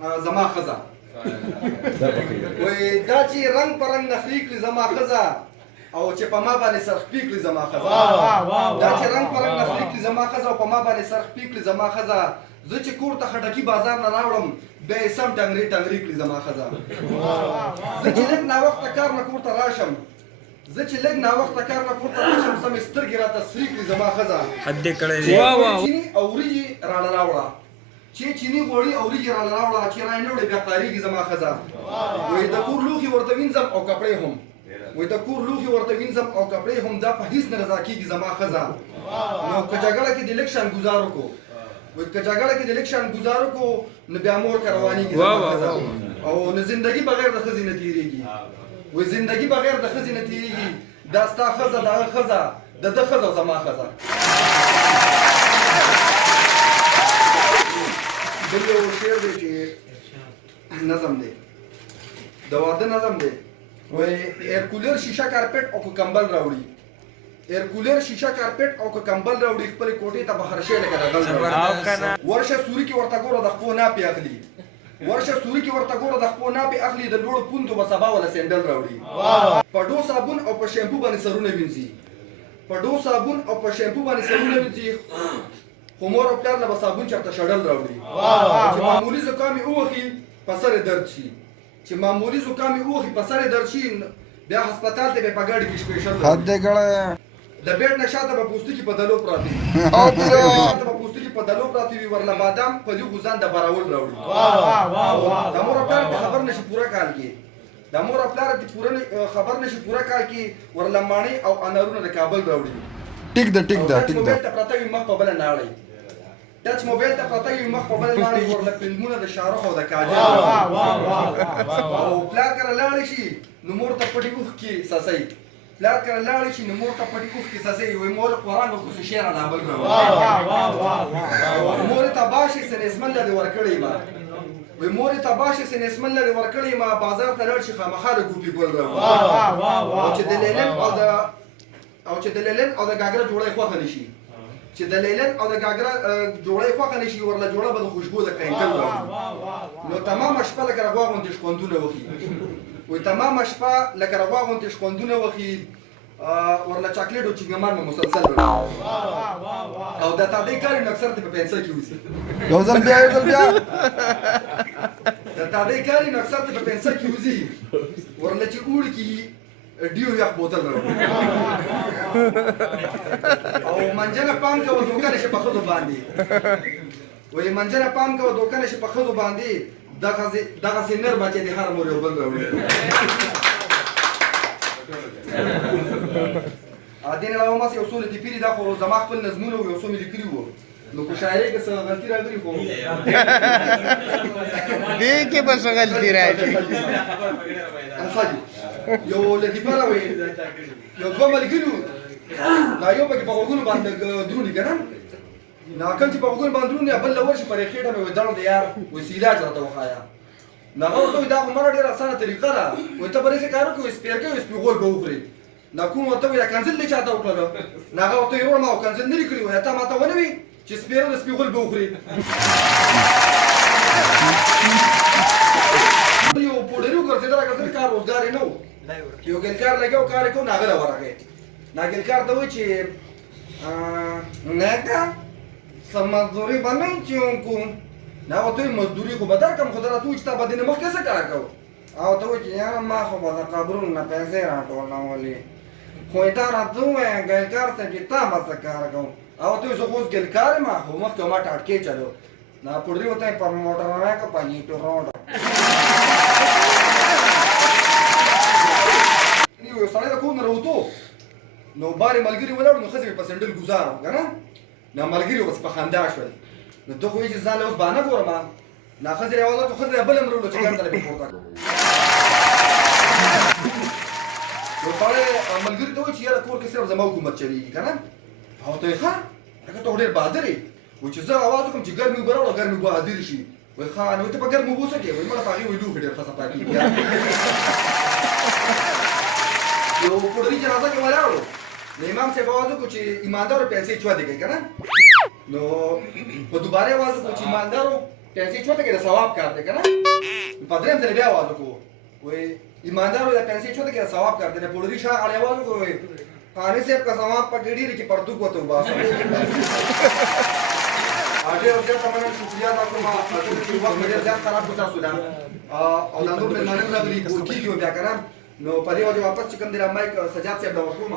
زما ښځه وایي دا چې رنګ په رنګ نخرې کړي زما ښځه او چې په ما باندې سرخپي کړي زما ښځه دا چې رنګ په رنګ نخرې کړي زما ښځه او په ما باندې سرخپي کړي زما ښځه زه چې کور ته خټکي بازار نه راوړم بیا یې سم ټنګرې ټنګرې کړي زما ښځه زه چې لږ ناوخته کار نه کور ته راشم زه چې لږ ناوخته کار نه کور ته راشم سمې سترګې راته سرې کړي زما ښځه چیني او وریجې راله راوړه چې چینی غوړي او وریجې راله راوړه چې رانه نه وړې بیا قاریږي زما ښځه وایي د کور لوښي ورته وینځم او کپړې هم وایي د کور لوښي ورته وینځم او کپړې هم دا په هېڅ نه رضا کېږي زما ښځه نو که جګړه کې د لږ شان ګزار وکړو وایي که جګړه کې د لږ شان ګزار وکړو نو بیا مور که روانېږي زما ښځه او نو زندګي بغیر د ښځې نه تېرېږي وایي زندګي بغیر د ښځې نه تېرېږي دا ستا ښځه د هغه ښځه د ده ښځه او زما ښځه بل یو شعر دی چې نظم دی د واده نظم دی وایي ایرکولر شیشه کارپېټ او که کمبل راوړي ایرکولر شیشه کارپېټ او که کمبل راوړي خپلې کوټې ته بهر شی لکه د غل ورشه سوري کې ورته ګوره د خپو ناپې اخلي ورشه سوري کې ورته ګوره د خپو ناپې اخلي د لوړو پوندو به سبا وله سینډل راوړي په ډو صابون او په شیمپو باندې سرونه وینځي په ډو صابون او په شیمپو باندې سرونه وینځي خو مور او پلار له به صابون چېرته شډل راوړي چې معمولي زکام یې ووخي په سر یې درد شي چې معمولي زکام یې ووخي په سر یې درد شي بیا هسپتال ته به په ګاډي کې سپېشل د بیډ نه شاته به پوستکي په دلو پراته وي شاته به پوستکي په دلو پراته وي ورله بادام پلي غوزان د براول راوړي د مور او پلار ته خبر نشي پوره کال کې د مور او پلار ته خبر نشي پوره کال کې ورله ماڼۍ او انارونه د کابل راوړي ټیک ده موبایل ته پرته وي مخ په بله ناړئ ټچ موبایل ته پرته وي مخ په بله ناړئ ورله فلمونه د شاهرخ او د کاجل او پلار کله لاړې شي نو مور ته پټې اوښکې سسئ پلار کله لاړې شي نو مور ته پټې اوښکې سسئ وایي مور قرآن به کوڅه شعر نابل راوړي مور ته باشي سنسمن له دې ورکړی ما وایي مور ته باشي سنسمن له دې ورکړی ما بازار ته لاړ شي خامخا د ګوپي ګل راوړي او چې د لیلن او د ګاګره جوړه خوښه نشي چې د لیلن او د ګاګره جوړه خوښه نشي ورله جوړه به د خوشبو د کینکل راوړي نو تمامه شپه لکه رغوا غوندې شخوندونه وخي وایي تمامه شپه لکه رغوا غوندې شخوندونه وخي ورله چاکلیټ او چینګمان به مسلسل راوړي او د تادۍ کار نو اکثر په پنسل کې وځي یو ځل بیا د تادۍ کار نو اکثر په پنسل کې وځي ورله چې اوړي کې ډیو یخ بوتل راوړي او منجنه پام کوه دوکه نشي په ښځو باندې وایي منجنه پام کوه دوکه نشي په ښځو باندې دغسې نر بچی د هر مور یو بل راوړي دې نه علاوه ماسې یو څو لیکلي دا خو زما خپل نظمونه وو یو څو مې لیکلي وو نو که شاعرۍ کې څه غلطي راغلي خو دې کې به څه غلطي راځي یو لطیفه راوړي یو دوه ملګري وو دا یو پکې په غوږونو باندې دروني که نه نو کوم چې په غوږونو باندې دروني بل له ورشي پرې خېټه مې وایي دړو د یار وایي علاج راته وښایه نو هغه ورته وایي دا خو مړه ډېره اسانه طریقه ده وایي ته به داسې کار وکړې وایي سپېرکۍ وایي سپېغول به وخورې نو کوم ورته وایي دا کنځل دې چاته وکړلو نو هغه ورته وایي وروره ما کنځل نه دي کړي وایي تا ماته ونه وي چې سپېره د سپېغول به وخورې یو پوډري وګرځېدل هغه ځل کار روزګار یې نه و یو ګلکار لګیا کار یې کوو نو هغه راورغی نو ګلکار ته وایي چې نکه څه مزدوري به نه چې وکړو نو هغه ته وایي مزدوري خو به درکړم خو درته وایي چې تا به دې نه مخکې څه کار کوو هغه ته وایي چې یاره ما خو به د قبرونو نه پیسې راټولولې خو یې تا راته ووایه ګلکار صاحب چې تا به څه کار کوو هغه ته وایي زه خو اوس ګلکار یم خو مخکې ما ټاټکې چلو نو پوډري ورته وایي پر موټر راکړه په نیټو روډ یو سړی د کور نه راوتو نو بارې ملګري ولاړو نو ښځې مې په سنډل ګزار وو که نه نو ملګري ورپسې په خندا شول نو ته خو وایي چې ځان له اوس بهانه ګورم نو ښځې یې راوځه کړو ښځې یې بل هم راوړو چې ګڼ ته پې پورته کړو یو سړی ملګري ته وایي چې یاره کور کې صرف زما حکومت چلېږي که نه هغه ته وایي ښه هغه ته خو ډېر بهادر یې وایي چې زه اواز وکړم چې ګرمې اوبه راوړه ګرمې اوبه حاضرې شي وایي ښه نو ته په ګرمو اوبو څه کوې وایي مړه په هغې وایي لوښي ډېر ښه صفا کېږي یو پوډري جنازه کې ولاړو نو امام صاحب اواز وکړو چې ایماندارو پیسې چوا دی کوي که نه نو په دوباره اواز وکړو چې ایماندارو پیسې چوته کې د ثواب کار دی کنه په دریم ځل بیا आवाज وکړو وای ایماندار د پیسې چوته کې د ثواب کار دی نه پولیس شاه اړ आवाज وکړو قاری صاحب کا ثواب پکړی لري چې پرتو کوته وباسه اجه او ځکه مننه شکریا تاسو ما چې وخت ډیر زیات خراب کو تاسو دا او دا نور مېلمانه راغلي کوټی کې بیا کنه نو په دې وجه واپس چې کوم دی را مایک سجاد صاحب دا ورکوم